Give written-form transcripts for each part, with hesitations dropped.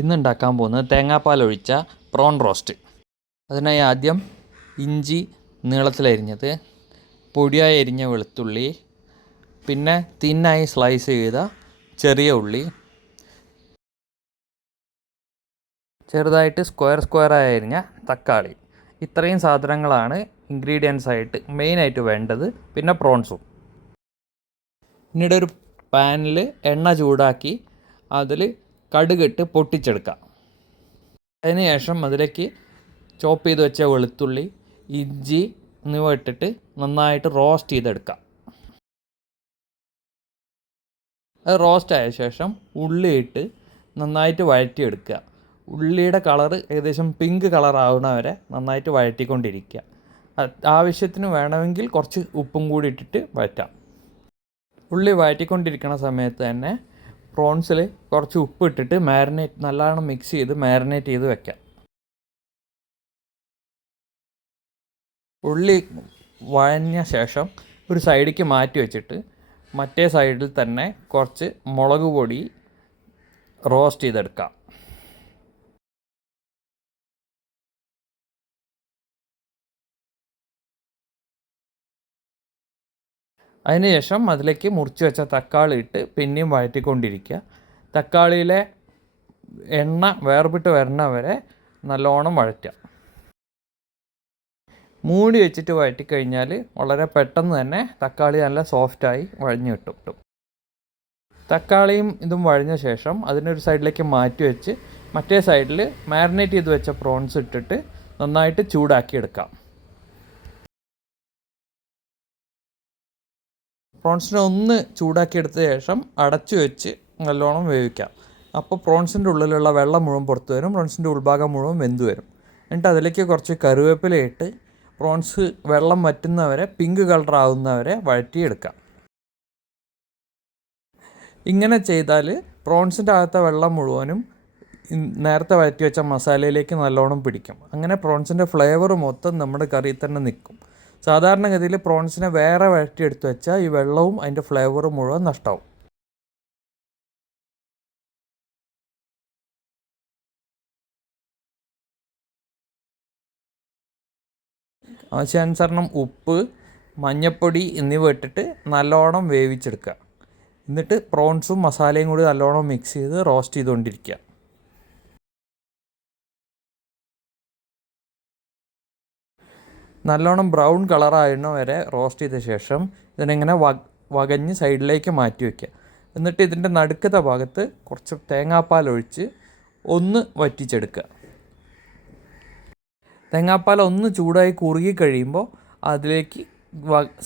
ഇന്ന് ഉണ്ടാക്കാൻ പോകുന്നത് തേങ്ങാപ്പാൽ ഒഴിച്ച പ്രോൺ റോസ്റ്റ്. അതിനായി ആദ്യം ഇഞ്ചി നീളത്തിലരിഞ്ഞത്, പൊടിയായി അരിഞ്ഞ വെളുത്തുള്ളി, പിന്നെ തിന്നായി സ്ലൈസ് ചെയ്ത ചെറിയ ഉള്ളി, ചെറുതായിട്ട് സ്ക്വയറായി അരിഞ്ഞ തക്കാളി. ഇത്രയും സാധനങ്ങളാണ് ഇൻഗ്രീഡിയൻസ് ആയിട്ട് മെയിനായിട്ട് വേണ്ടത്. പിന്നെ പ്രോൺസും. പിന്നീട് ഒരു പാനിൽ എണ്ണ ചൂടാക്കി അതിൽ കടുകിട്ട് പൊട്ടിച്ചെടുക്കാം. അതിനുശേഷം അതിലേക്ക് ചോപ്പ് ചെയ്ത് വെച്ച വെളുത്തുള്ളി, ഇഞ്ചി എന്നിവ ഇട്ടിട്ട് നന്നായിട്ട് റോസ്റ്റ് ചെയ്തെടുക്കാം. അത് റോസ്റ്റ് ആയ ശേഷം ഉള്ളി ഇട്ട് നന്നായിട്ട് വഴറ്റിയെടുക്കുക. ഉള്ളിയുടെ കളറ് ഏകദേശം പിങ്ക് കളറാവുന്ന വരെ നന്നായിട്ട് വഴറ്റിക്കൊണ്ടിരിക്കുക. ആവശ്യത്തിന് വേണമെങ്കിൽ കുറച്ച് ഉപ്പും കൂടി ഇട്ടിട്ട് വഴറ്റാം. ഉള്ളി വഴറ്റിക്കൊണ്ടിരിക്കുന്ന സമയത്ത് തന്നെ പ്രോൺസിൽ കുറച്ച് ഉപ്പ് ഇട്ടിട്ട് നല്ലവണ്ണം മിക്സ് ചെയ്ത് മാരിനേറ്റ് ചെയ്ത് വെക്കാം. ഉള്ളി വഴഞ്ഞ ശേഷം ഒരു സൈഡിലേക്ക് മാറ്റി വെച്ചിട്ട് മറ്റേ സൈഡിൽ തന്നെ കുറച്ച് മുളക് പൊടി റോസ്റ്റ് ചെയ്തെടുക്കാം. അതിനുശേഷം അതിലേക്ക് മുറിച്ച് വെച്ച തക്കാളി ഇട്ട് പിന്നെയും വഴറ്റിക്കൊണ്ടിരിക്കുക. തക്കാളിയിലെ എണ്ണ വേർപിട്ട് വരണ വരെ നല്ലോണം വഴറ്റുക. മൂടി വെച്ചിട്ട് വഴറ്റിക്കഴിഞ്ഞാൽ വളരെ പെട്ടെന്ന് തന്നെ തക്കാളി നല്ല സോഫ്റ്റായി വഴഞ്ഞു കിട്ടും. തക്കാളിയും ഇതും വഴഞ്ഞ ശേഷം അതിനൊരു സൈഡിലേക്ക് മാറ്റി വെച്ച് മറ്റേ സൈഡിൽ മാരിനേറ്റ് ചെയ്ത് വെച്ച പ്രോൺസ് ഇട്ടിട്ട് നന്നായിട്ട് ചൂടാക്കിയെടുക്കാം. പ്രോൺസിനെ ഒന്ന് ചൂടാക്കിയെടുത്ത ശേഷം അടച്ചു വെച്ച് നല്ലോണം വേവിക്കാം. അപ്പോൾ പ്രോൺസിൻ്റെ ഉള്ളിലുള്ള വെള്ളം മുഴുവൻ പുറത്ത് വരും, പ്രോൺസിൻ്റെ ഉൾഭാഗം മുഴുവൻ വെന്ത് വരും. എന്നിട്ട് അതിലേക്ക് കുറച്ച് കറിവേപ്പില ഇട്ട് പ്രോൺസ് വെള്ളം വറ്റുന്നവരെ പിങ്ക് കളർ ആവുന്നവരെ വഴറ്റിയെടുക്കാം. ഇങ്ങനെ ചെയ്താൽ പ്രോൺസിൻ്റെ അകത്തെ വെള്ളം മുഴുവനും നേരത്തെ വഴറ്റി വെച്ച മസാലയിലേക്ക് നല്ലോണം പിടിക്കും. അങ്ങനെ പ്രോൺസിൻ്റെ ഫ്ലേവർ മൊത്തം നമ്മുടെ കറിയിൽ തന്നെ നിൽക്കും. സാധാരണഗതിയിൽ പ്രോൺസിനെ വേറെ വഴറ്റിയെടുത്ത് വെച്ചാൽ ഈ വെള്ളവും അതിൻ്റെ ഫ്ലേവറും മുഴുവൻ നഷ്ടമാവും. ആവശ്യാനുസരണം ഉപ്പ്, മഞ്ഞൾപ്പൊടി എന്നിവ ഇട്ടിട്ട് നല്ലോണം വേവിച്ചെടുക്കുക. എന്നിട്ട് പ്രോൺസും മസാലയും കൂടി നല്ലോണം മിക്സ് ചെയ്ത് റോസ്റ്റ് ചെയ്തുകൊണ്ടിരിക്കുക. നല്ലോണം ബ്രൗൺ കളറായിരുന്ന വരെ റോസ്റ്റ് ചെയ്ത ശേഷം ഇതിനെങ്ങനെ വകഞ്ഞ് സൈഡിലേക്ക് മാറ്റി വയ്ക്കുക. എന്നിട്ട് ഇതിൻ്റെ നടുക്കത്തെ ഭാഗത്ത് കുറച്ച് തേങ്ങാപ്പാൽ ഒഴിച്ച് ഒന്ന് വറ്റിച്ചെടുക്കുക. തേങ്ങാപ്പാൽ ഒന്ന് ചൂടായി കുറുകി കഴിയുമ്പോൾ അതിലേക്ക്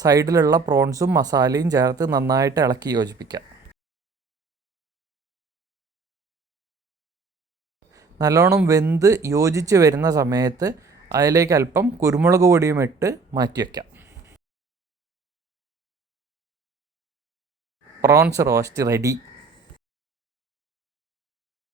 സൈഡിലുള്ള പ്രോൺസും മസാലയും ചേർത്ത് നന്നായിട്ട് ഇളക്കി യോജിപ്പിക്കുക. നല്ലോണം വെന്ത് യോജിച്ച് വരുന്ന സമയത്ത് അതിലേക്ക് അല്പം കുരുമുളക് പൊടിയും ഇട്ട് മാറ്റി വയ്ക്കാം. Prawns roast ready.